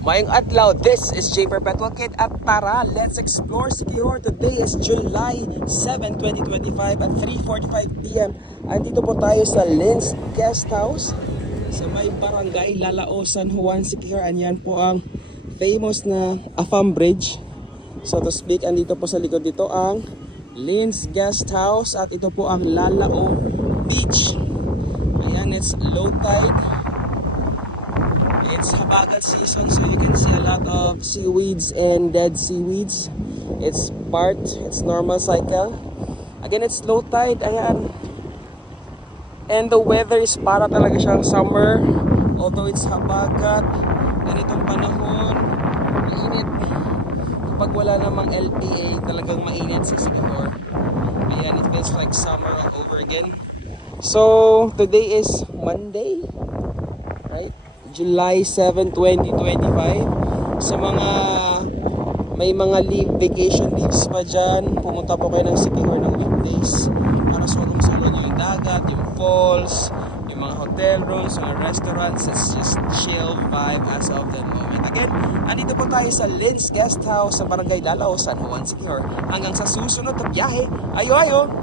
Mayong adlaw, this is J Perpetual Kid at tara, let's explore Siquijor. Today is July 7, 2025 at 3:45 PM. Andito po tayo sa Lynn's Guest House sa may barangay Lalao, San Juan, Siquijor. Yan po ang famous na Afam Bridge. So to speak, andito po sa likod dito ang Lynn's Guest House at ito po ang Lalao Beach. Ayan, it's low tide. It's habagat season, so you can see a lot of seaweeds and dead seaweeds. It's normal cycle. Again, it's low tide, ayan. And the weather is para talaga siyang summer. Although it's habagat, ganitong panahon, mainit. Kapag wala namang LPA, talagang mainit sa Siquijor. Ayan, it feels like summer all over again. So, today is Monday, right? July 7, 2025. Sa may mga vacation leaves pa dyan, pumunta po kayo ng Siquijor ng weekdays para solong-solo nyo yung dagat, yung falls, yung mga hotel rooms, mga restaurants. It's just chill vibe as of the moment. Again, andito po tayo sa Lynn's Guest House sa barangay Lalao, San Juan, Siquijor. Hanggang sa susunod na biyahe, ayo!